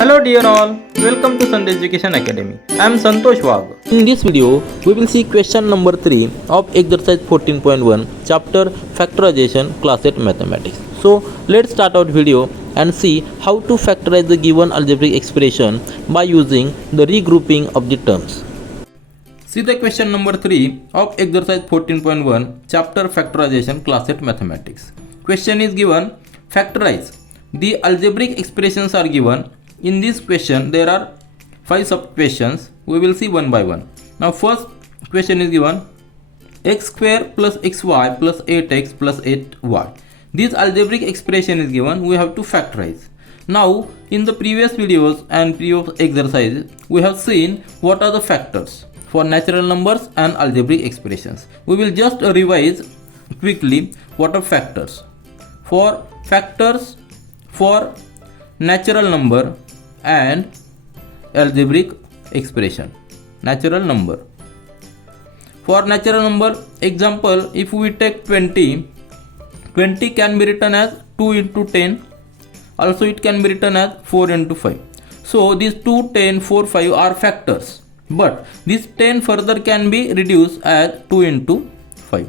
Hello dear all, welcome to Sandhya Education Academy. I am Santosh Wag. In this video, we will see question number 3 of exercise 14.1 chapter Factorization class 8 mathematics. So let's start our video and see how to factorize the given algebraic expression by using the regrouping of the terms. See the question number 3 of exercise 14.1 chapter Factorization class 8 mathematics. Question is given, factorize. The algebraic expressions are given. In this question there are 5 sub questions. We will see one by one. Now first question is given, x square plus xy plus 8x plus 8y. This algebraic expression is given. We have to factorize. Now in the previous videos and previous exercises we have seen what are the factors for natural numbers and algebraic expressions. We will just revise quickly what are factors. For factors for natural number and algebraic expression. Natural number. For natural number, example, if we take 20 can be written as 2 into 10. Also it can be written as 4 into 5. So these 2, 10, 4, 5 are factors. But this 10 further can be reduced as 2 into 5.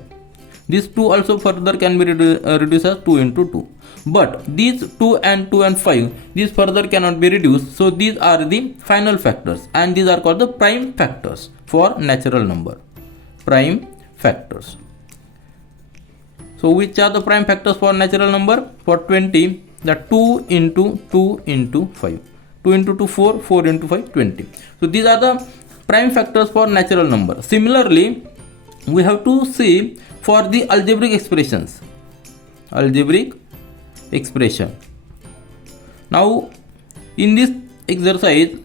This 2 also further can be reduced as 2 into 2. But these 2 and 5, these further cannot be reduced. So these are the final factors and these are called the prime factors for natural number. Prime factors. So which are the prime factors for natural number? For 20, the 2 into 2 into 5. 2 into 2, 4, 4 into 5, 20. So these are the prime factors for natural number. Similarly, we have to see for the algebraic expressions. Algebraic expression. Now in this exercise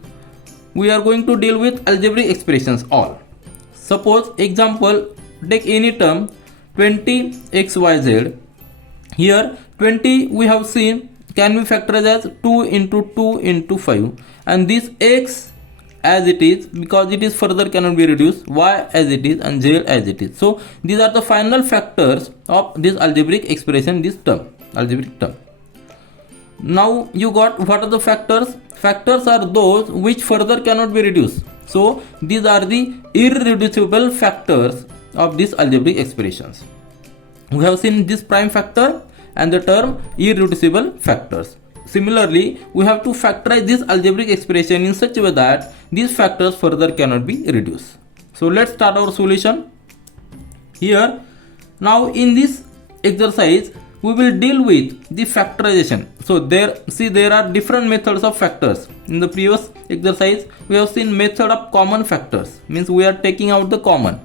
we are going to deal with algebraic expressions all. Suppose example, take any term 20xyz. Here 20 we have seen can be factorized as 2 into 2 into 5 and this x as it is because it is further cannot be reduced, y as it is and z as it is. So these are the final factors of this algebraic expression, this term, algebraic term. Now you got what are the factors? Factors are those which further cannot be reduced. So these are the irreducible factors of these algebraic expressions. We have seen this prime factor and the term irreducible factors. Similarly, we have to factorize this algebraic expression in such a way that these factors further cannot be reduced. So let's start our solution. Here, now in this exercise, we will deal with the factorization. So there are different methods of factors. In the previous exercise, we have seen method of common factors. Means we are taking out the common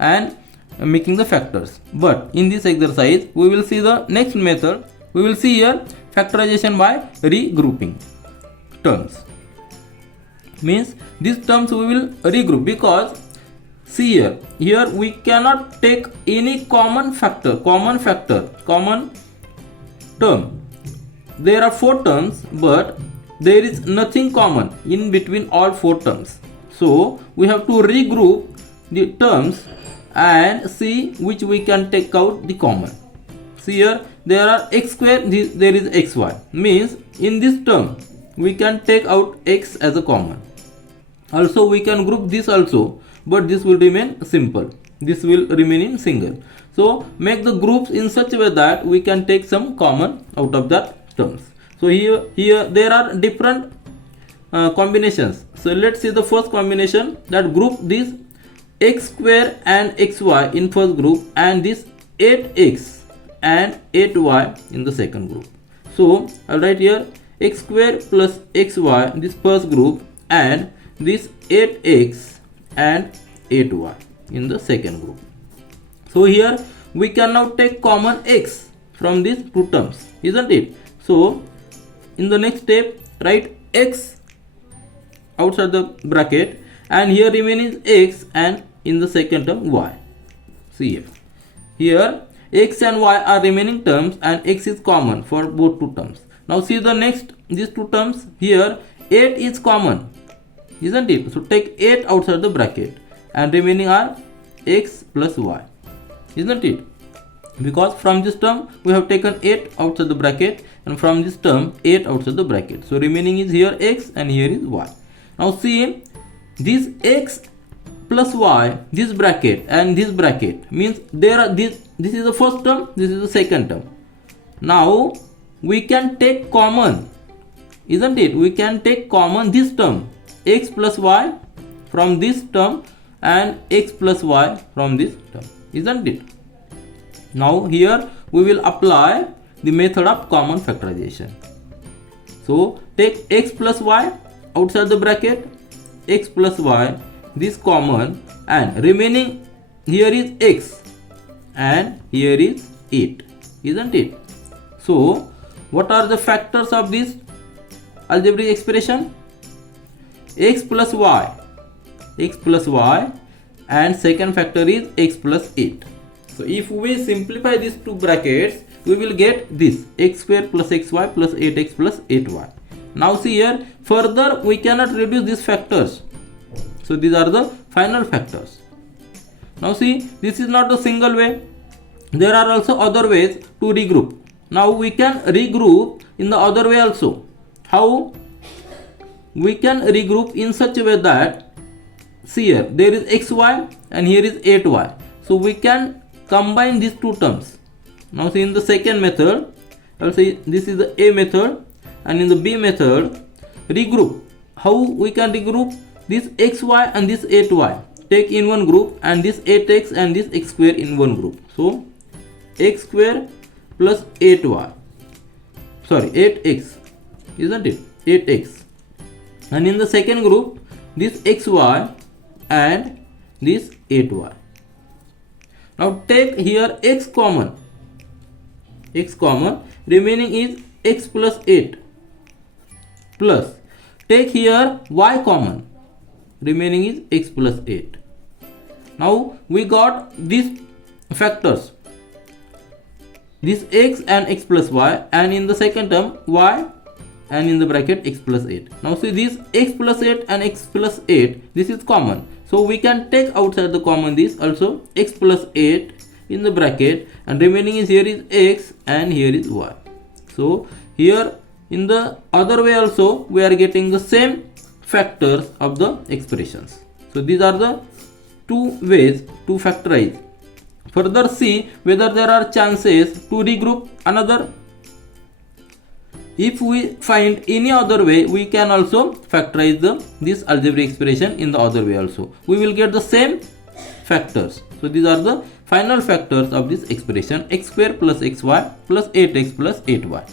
and making the factors. But in this exercise, we will see the next method. We will see here factorization by regrouping terms. Means these terms we will regroup because see here we cannot take any common term. There are 4 terms but there is nothing common in between all 4 terms. So we have to regroup the terms and see which we can take out the common. See here there are x square, there is xy. Means in this term we can take out x as a common. Also we can group this also, but this will remain simple. This will remain in single. So make the groups in such a way that we can take some common out of that terms. So here there are different combinations. So let's see the first combination, that group this x square and xy in first group and this 8x and 8y in the second group. So I'll write here x square plus xy this first group and this 8x and 8y in the second group. So here we can now take common x from these 2 terms, isn't it? So in the next step write x outside the bracket and here remaining x and in the second term y. See here x and y are remaining terms and x is common for both 2 terms. Now see the next, these 2 terms here 8 is common, isn't it? So take 8 outside the bracket and remaining are x plus y, isn't it? Because from this term we have taken 8 outside the bracket and from this term 8 outside the bracket. So remaining is here x and here is y. Now see, this x plus y, this bracket and this bracket means there are this is the first term, this is the second term. Now we can take common, isn't it? We can take common this term x plus y from this term and x plus y from this term, isn't it? Now here we will apply the method of common factorization. So take x plus y outside the bracket, x plus y, this common, and remaining here is x and here is 8, isn't it? So what are the factors of this algebraic expression? X plus y, and second factor is x plus 8. So if we simplify these two brackets, we will get this x square plus xy plus 8x plus 8y. Now see here, further we cannot reduce these factors. So these are the final factors. Now see, this is not a single way. There are also other ways to regroup. Now we can regroup in the other way also. How? We can regroup in such a way that, see here, there is xy and here is 8y. So we can combine these two terms. Now see, in the second method, I will say this is the A method, and in the B method, regroup. How we can regroup? This xy and this 8y take in one group, and this 8x and this x square in one group. So x square plus 8x, isn't it? 8x. And in the second group, this xy and this 8y. Now take here x common, remaining is x plus 8, plus take here y common, remaining is x plus 8. Now we got these factors, this x and x plus y, and in the second term y and in the bracket x plus 8. Now see, this x plus 8 and x plus 8, this is common. So we can take outside the common this also, x plus 8 in the bracket, and remaining is here is x and here is y. So here in the other way also we are getting the same factors of the expressions. So these are the two ways to factorize. Further see whether there are chances to regroup another. If we find any other way, we can also factorize this algebraic expression in the other way also. We will get the same factors. So these are the final factors of this expression, x square plus xy plus 8x plus 8y.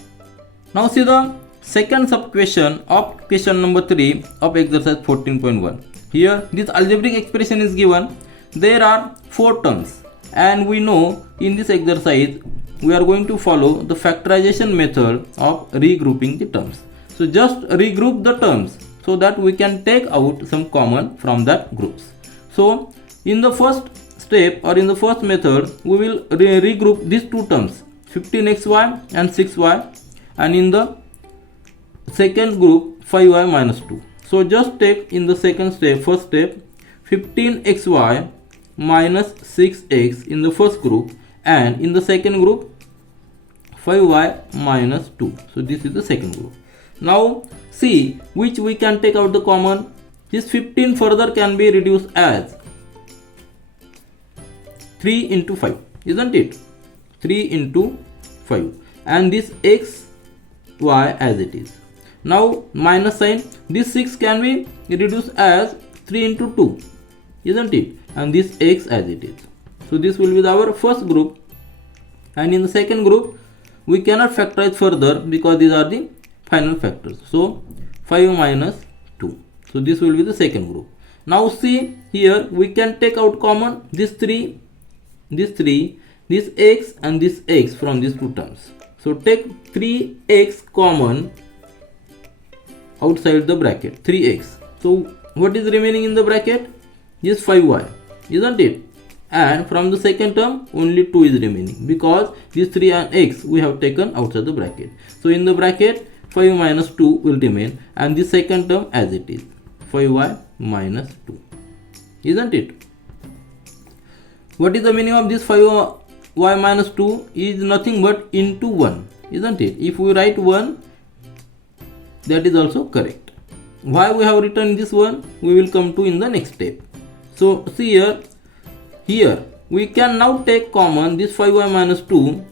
Now see the second sub question of question number 3 of exercise 14.1. Here this algebraic expression is given. There are 4 terms, and we know in this exercise we are going to follow the factorization method of regrouping the terms. So just regroup the terms so that we can take out some common from that groups. So in the first step or in the first method, we will regroup these two terms, 15xy and 6y, and in the second group 5y minus 2. So just take in the second step, first step, 15xy minus 6x in the first group, and in the second group 5y minus 2. So this is the second group. Now see which we can take out the common. This 15 further can be reduced as 3 into 5, isn't it? 3 into 5, and this x y as it is. Now minus sign, this 6 can be reduced as 3 into 2, isn't it? And this x as it is. So this will be our first group, and in the second group we cannot factorize further because these are the final factors. So 5 minus 2. So this will be the second group. Now see here we can take out common this 3, this x and this x from these two terms. So take 3x common outside the bracket, 3x. So what is remaining in the bracket? This 5y, isn't it? And from the second term only 2 is remaining because these 3 and x we have taken outside the bracket. So in the bracket 5 minus 2 will remain, and the second term as it is, 5y minus 2, isn't it? What is the meaning of this 5y minus 2? Is nothing but into 1. isn't it? If we write 1, that is also correct. Why we have written this one, we will come to in the next step. So see here we can now take common this 5y minus 2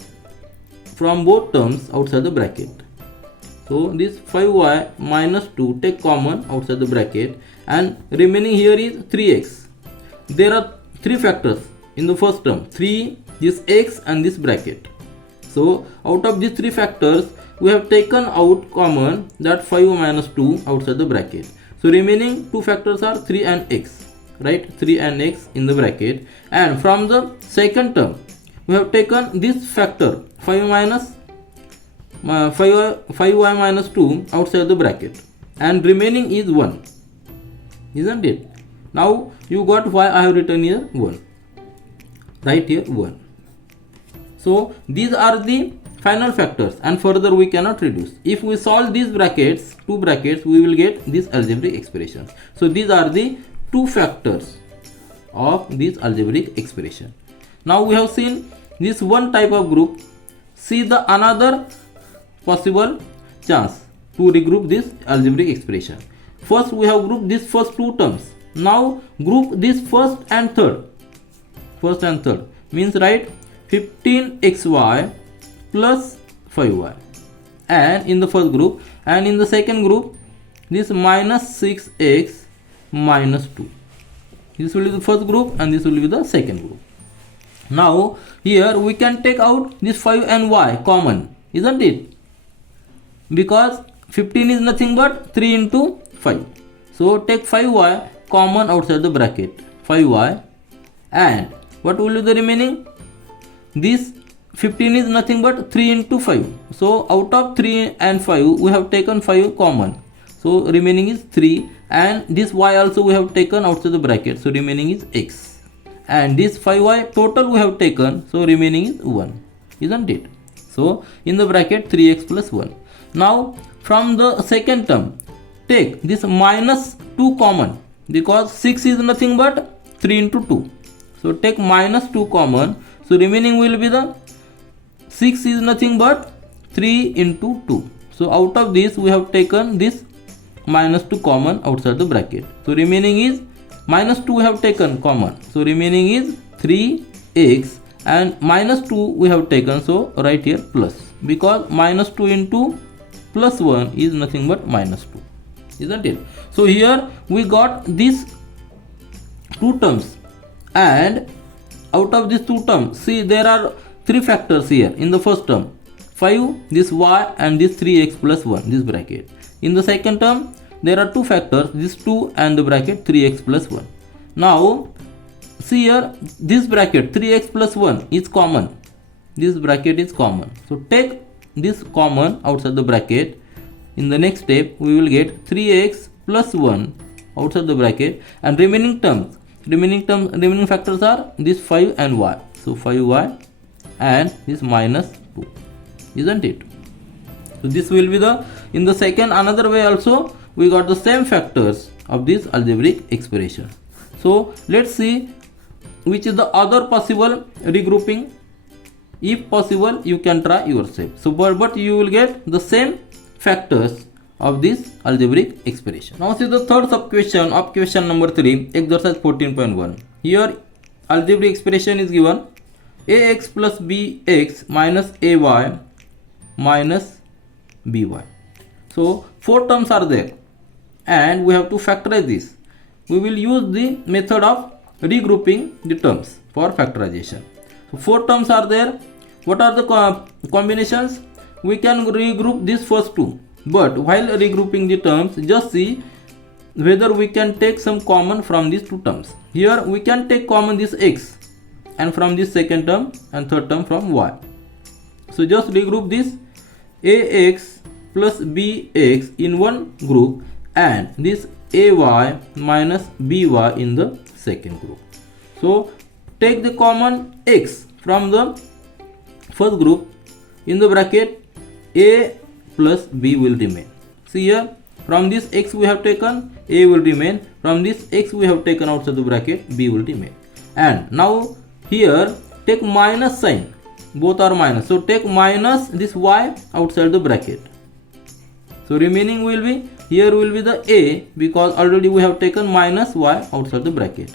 from both terms outside the bracket. So this 5y minus 2 take common outside the bracket, and remaining here is 3x. There are 3 factors in the first term, 3, this x and this bracket. So out of these 3 factors we have taken out common that 5 minus 2 outside the bracket. So remaining 2 factors are 3 and x, right? 3 and x in the bracket. And from the second term we have taken this factor 5y minus 2 outside the bracket, and remaining is 1, isn't it? Now you got why I have written here 1, right here 1. So these are the final factors, and further we cannot reduce. If we solve these brackets, 2 brackets, we will get this algebraic expression. So these are the 2 factors of this algebraic expression. Now we have seen this one type of group. See the another possible chance to regroup this algebraic expression. First we have grouped these first 2 terms. Now group this first and third. First and third means write 15xy plus 5y, and in the first group, and in the second group this minus 6x minus 2. This will be the first group and this will be the second group. Now here we can take out this 5 and y common, isn't it? Because 15 is nothing but 3 into 5. So take 5y common outside the bracket, 5y, and what will be the remaining? This 15 is nothing but 3 into 5. So out of 3 and 5 we have taken 5 common. So remaining is 3, and this y also we have taken outside the bracket. So remaining is x. And this 5y total we have taken. So remaining is 1, isn't it? So in the bracket 3x plus 1. Now from the second term take this minus 2 common, because 6 is nothing but 3 into 2. So take minus 2 common. So remaining will be the 6 is nothing but 3 into 2. So out of this we have taken this minus 2 common outside the bracket. So remaining is minus 2 we have taken common. So remaining is 3x, and minus 2 we have taken. So right here plus, because minus 2 into plus 1 is nothing but minus 2, isn't it? So here we got these 2 terms, and out of these 2 terms, see there are 3 factors here in the first term, 5, this y, and this 3x plus 1, this bracket. In the second term there are 2 factors, this 2 and the bracket 3x plus 1. Now see here this bracket 3x plus 1 is common, this bracket is common. So take this common outside the bracket. In the next step we will get 3x plus 1 outside the bracket, and remaining factors are this 5 and y. So 5y and this minus 2, isn't it? So this will be the, in the second another way also we got the same factors of this algebraic expression. So let's see which is the other possible regrouping. If possible you can try yourself. So but you will get the same factors of this algebraic expression. Now see the third sub question of question number 3, exercise 14.1. Here algebraic expression is given ax plus bx minus ay minus by. So 4 terms are there and we have to factorize this. We will use the method of regrouping the terms for factorization. So 4 terms are there. What are the combinations? We can regroup these first 2, but while regrouping the terms, just see whether we can take some common from these 2 terms. Here we can take common this x, and from this second term and third term from y. So just regroup this ax plus bx in one group and this ay minus by in the second group. So take the common x from the first group. In the bracket a plus b will remain. See here, from this x we have taken, a will remain. From this x we have taken outside the bracket, b will remain. And now here take minus sign. both are minus, so take minus this y outside the bracket. So remaining will be, here will be the a, because already we have taken minus y outside the bracket,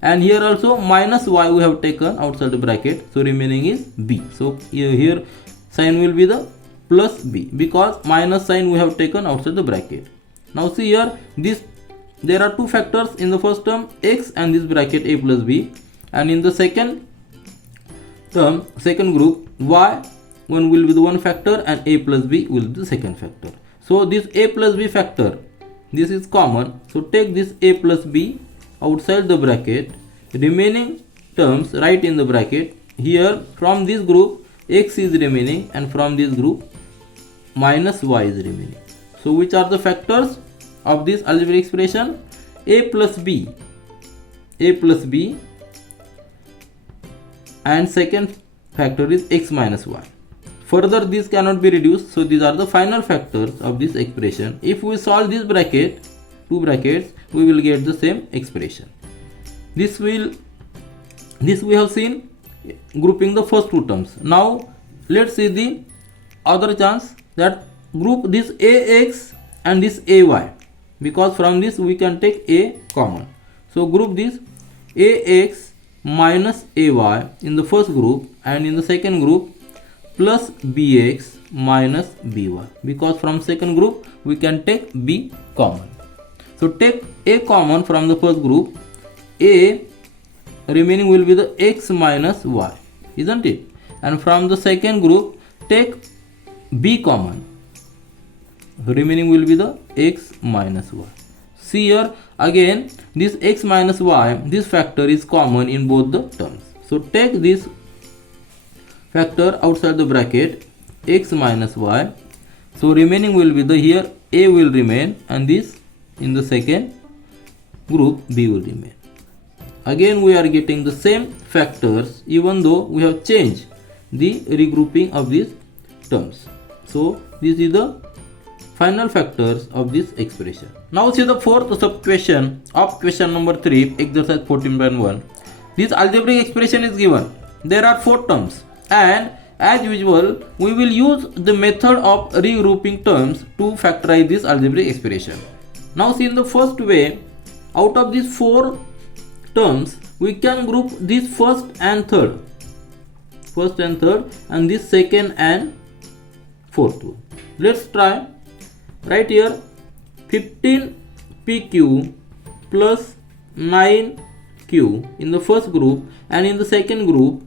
and here also minus y we have taken outside the bracket, so remaining is b. So here sign will be the plus b, because minus sign we have taken outside the bracket. Now see here, this there are two factors in the first term, x and this bracket a plus b, and in the second term, second group, y one will be the one factor and a plus b will be the second factor. So this a plus b factor, this is common, so take this a plus b outside the bracket, remaining terms write in the bracket. Here from this group x is remaining, and from this group minus y is remaining. So which are the factors of this algebraic expression? A plus b, and second factor is x minus y. Further this cannot be reduced, so these are the final factors of this expression. If we solve this bracket, two brackets, we will get the same expression. This we have seen grouping the first two terms. Now let's see the other chance, that group this ax and this ay, because from this we can take a common. So group this ax minus ay in the first group, and in the second group plus bx minus by, because from second group we can take b common. So take a common from the first group, a remaining will be the x minus y, isn't it? And from the second group take b common, remaining will be the x minus y. See here again, this x minus y, this factor is common in both the terms. So take this factor outside the bracket, x minus y, so remaining will be the, here a will remain, and this in the second group b will remain. Again we are getting the same factors, even though we have changed the regrouping of these terms. So this is the final factors of this expression. Now see the fourth sub question of question number 3, exercise 14.1. This algebraic expression is given. There are 4 terms, and as usual we will use the method of regrouping terms to factorize this algebraic expression. Now see, in the first way, out of these 4 terms we can group this first and third, and this second and fourth one. Let's try. Right here 15 pq plus 9q in the first group, and in the second group,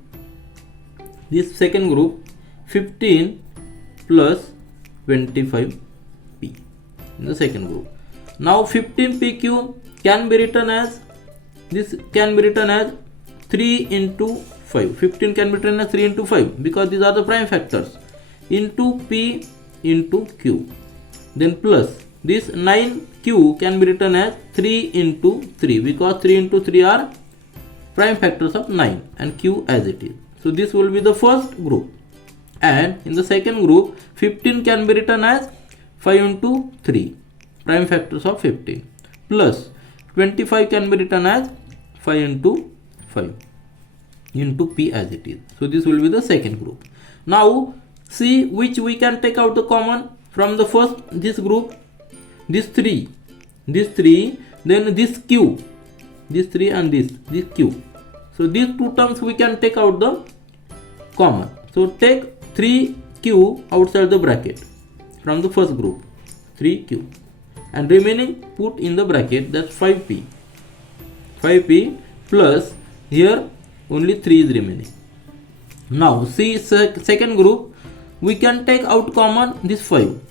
this second group 15 plus 25p in the second group. Now 15 pq can be written as, this can be written as 3 into 5. 15 can be written as 3 into 5, because these are the prime factors, into p into q. Then plus this 9q can be written as 3 into 3, because 3 into 3 are prime factors of 9 and q as it is. So this will be the first group. And in the second group 15 can be written as 5 into 3, prime factors of 15, plus 25 can be written as 5 into 5 into p as it is. So this will be the second group. Now see which we can take out the common from the first, this group, this 3, then this q, this 3 and this q. So these two terms we can take out the common. So take 3q outside the bracket from the first group, 3q, and remaining put in the bracket, that's 5p plus here only 3 is remaining. Now see second group, we can take out common this 5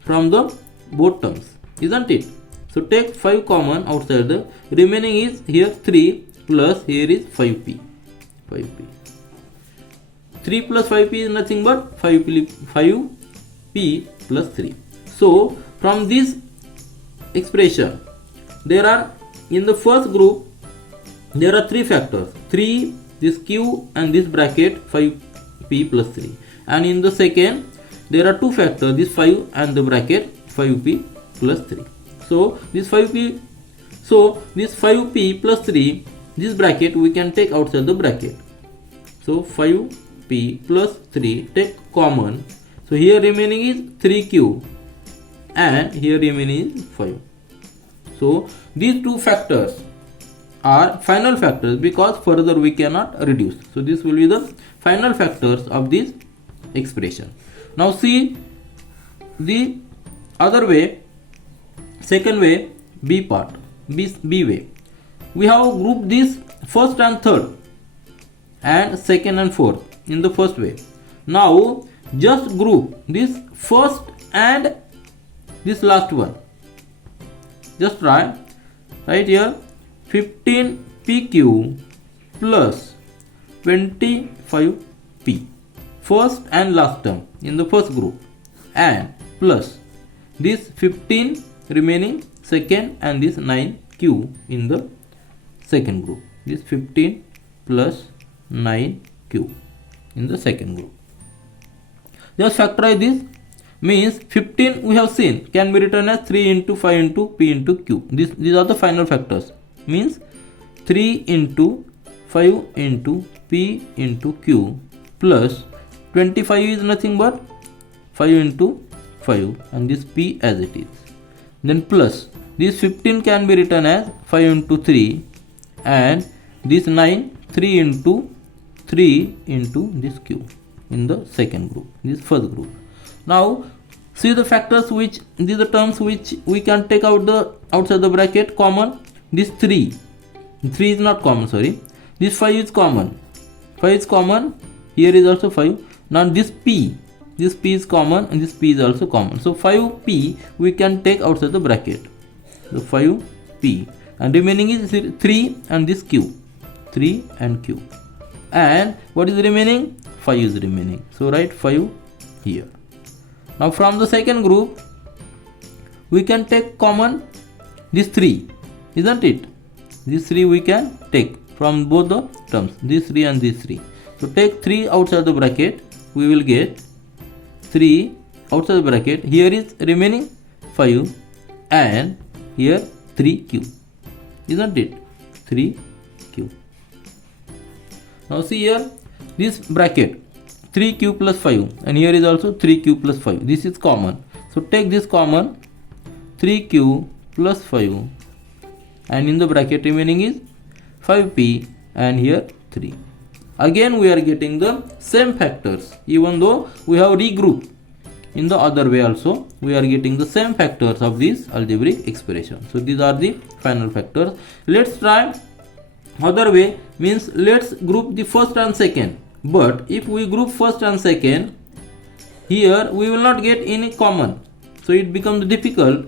from the both terms, isn't it? So take 5 common outside, the remaining is here 3 plus here is 5p. 3 plus 5p is nothing but 5p plus 3. So from this expression, there are, in the first group there are 3 factors, 3, this q and this bracket 5p plus 3, and in the second there are 2 factors, this 5 and the bracket 5p plus 3. So this 5p plus 3, this bracket we can take outside the bracket. So 5 p plus 3, take common. So here remaining is 3q and here remaining is 5. So these two factors are final factors because further we cannot reduce. So this will be the final factors of this expression. Now see the other way, second way, B part, B way. We have grouped this first and third and second and fourth in the first way. Now just group this first and this last one. Just try right here, 15 PQ plus 25P, first and last term in the first group, and plus this 15 remaining second and this 9Q in the second group. This 15 plus 9Q in the second group. Just factorize this. Means 15 we have seen can be written as 3 into 5 into P into Q. These are the final factors. Means 3 into 5 into P into Q plus 25 is nothing but 5 into 5 and this P as it is. Then plus this 15 can be written as 5 into 3 and this 9 3 into 3 into this Q in the second group, this first group. Now see the factors which these are terms which we can take out the outside the bracket common. This 3 is not common, sorry. This 5 is common. 5 is common. Here is also 5. Now this P is common and this P is also common. So 5P we can take outside the bracket. So 5P and remaining is 3 and this Q. 3 and Q. And what is remaining? 5 is remaining. So write 5 here. Now from the second group we can take common this 3, isn't it? This 3 we can take from both the terms, this 3 and this 3. So take 3 outside the bracket, we will get 3 outside the bracket. Here is remaining 5 and here 3Q, isn't it? 3Q. Now see here this bracket 3Q plus 5 and here is also 3Q plus 5. This is common. So take this common, 3Q plus 5 and in the bracket remaining is 5P and here 3. Again we are getting the same factors even though we have regrouped in the other way also. We are getting the same factors of this algebraic expression. So these are the final factors. Let's try other way, means let's group the first and second. But if we group first and second, here we will not get any common. So it becomes difficult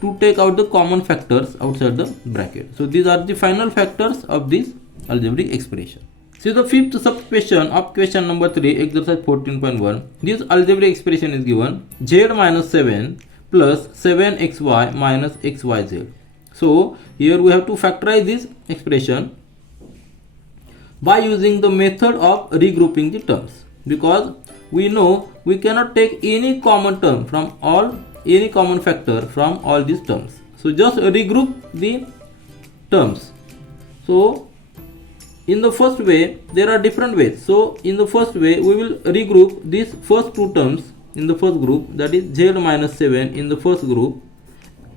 to take out the common factors outside the bracket. So these are the final factors of this algebraic expression. See the fifth sub question of question number 3, exercise 14.1. This algebraic expression is given z minus 7 plus 7xy minus xyz. So here we have to factorize this expression by using the method of regrouping the terms, because we know we cannot take any common term from any common factor from all these terms. So just regroup the terms. So in the first way there are different ways. So in the first way we will regroup these first two terms in the first group, that is z minus 7 in the first group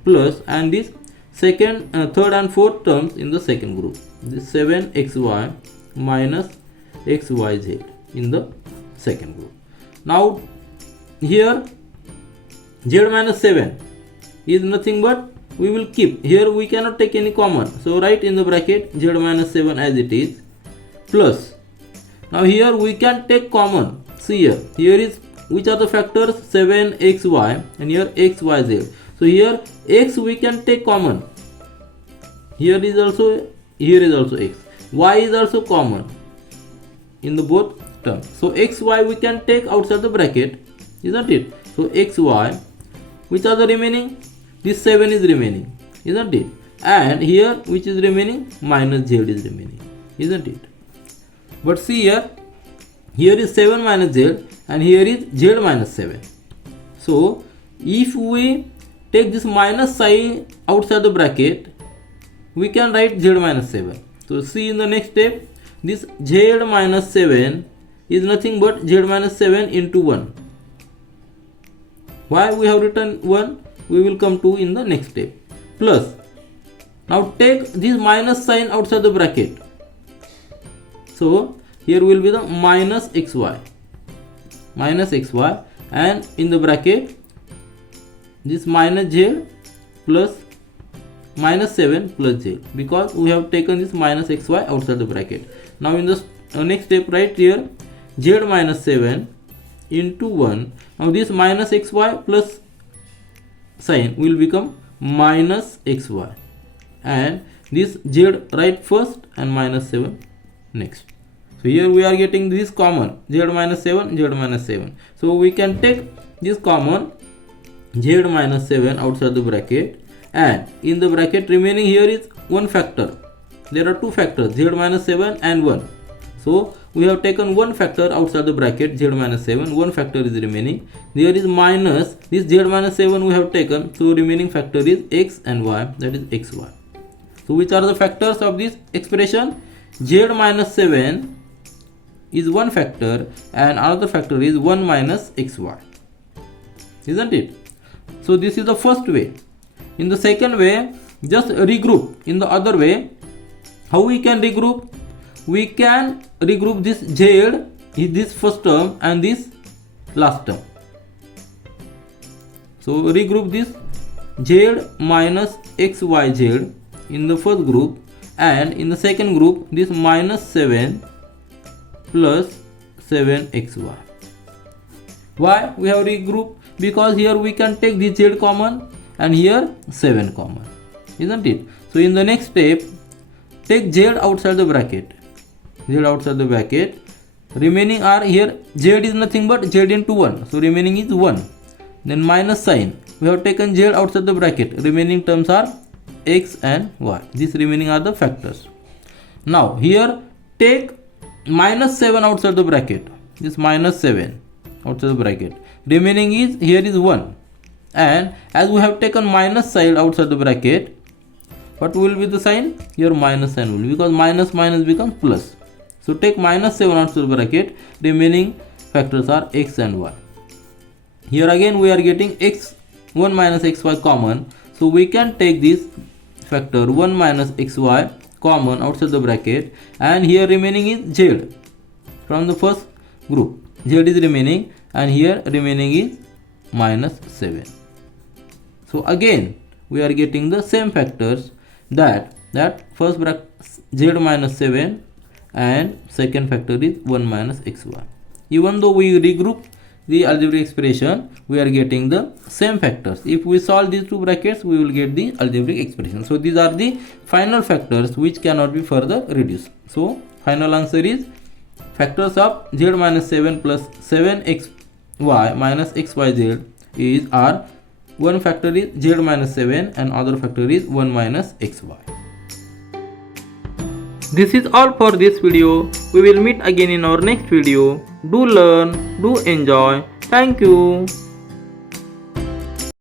plus and this second, third and fourth terms in the second group, this 7xy minus xyz in the second group. Now here z minus 7 is nothing but we will keep, here we cannot take any common, so write in the bracket z minus 7 as it is plus. Now here we can take common. See here is which are the factors, 7xy and here xyz. So here x we can take common, here is also x, y is also common in the both terms. So xy we can take outside the bracket, isn't it? So xy, which are the remaining? This 7 is remaining, isn't it? And here which is remaining? Minus z is remaining, isn't it? But see here is 7 minus z and here is z minus 7. So if we take this minus sign outside the bracket, we can write z minus 7. So see in the next step, this z minus 7 is nothing but z minus 7 into 1. Why we have written 1? We will come to in the next step. Plus, now take this minus sign outside the bracket. So here will be the minus xy, and in the bracket this minus z plus minus 7 plus z, because we have taken this minus xy outside the bracket. Now in the next step, right here z minus 7 into 1. Now this minus xy plus sign will become minus xy, and this z right first and minus 7 next. So here we are getting this common, z minus 7, z minus 7. So we can take this common z minus 7 outside the bracket, and in the bracket remaining here is one factor. There are two factors, z minus 7 and 1. So we have taken one factor outside the bracket, z minus 7, one factor is remaining. There is minus this z minus 7 we have taken, so remaining factor is x and y, that is xy. So which are the factors of this expression? Z minus 7 is one factor and another factor is 1 minus xy, isn't it? So this is the first way. In the second way, just regroup in the other way. How we can regroup? We can regroup this z, this first term, and this last term. So regroup this z minus xyz in the first group, and in the second group this minus 7 plus 7xy. Why we have regrouped? Because here we can take this z common and here 7 common, isn't it? So in the next step, take z outside the bracket. Z outside the bracket. Remaining are here, z is nothing but z into 1. So remaining is 1. Then minus sign. We have taken z outside the bracket. Remaining terms are x and y. These remaining are the factors. Now here take minus 7 outside the bracket. This minus 7 outside the bracket. Remaining is here is 1. And as we have taken minus side outside the bracket, what will be the sign? Here minus sign will be, because minus minus becomes plus. So take minus 7 outside the bracket. Remaining factors are x and y. Here again we are getting x 1 minus xy common. So we can take this factor 1 minus xy common outside the bracket, and here remaining is z from the first group. Z is remaining, and here remaining is minus 7. So again we are getting the same factors, that first bracket z minus 7 and second factor is 1 minus xy. Even though we regroup the algebraic expression, we are getting the same factors. If we solve these two brackets, we will get the algebraic expression. So these are the final factors which cannot be further reduced. So final answer is factors of z minus 7 plus 7xy minus xyz are one factor is z minus 7 and other factor is 1 minus xy. This is all for this video. We will meet again in our next video. Do learn, do enjoy. Thank you.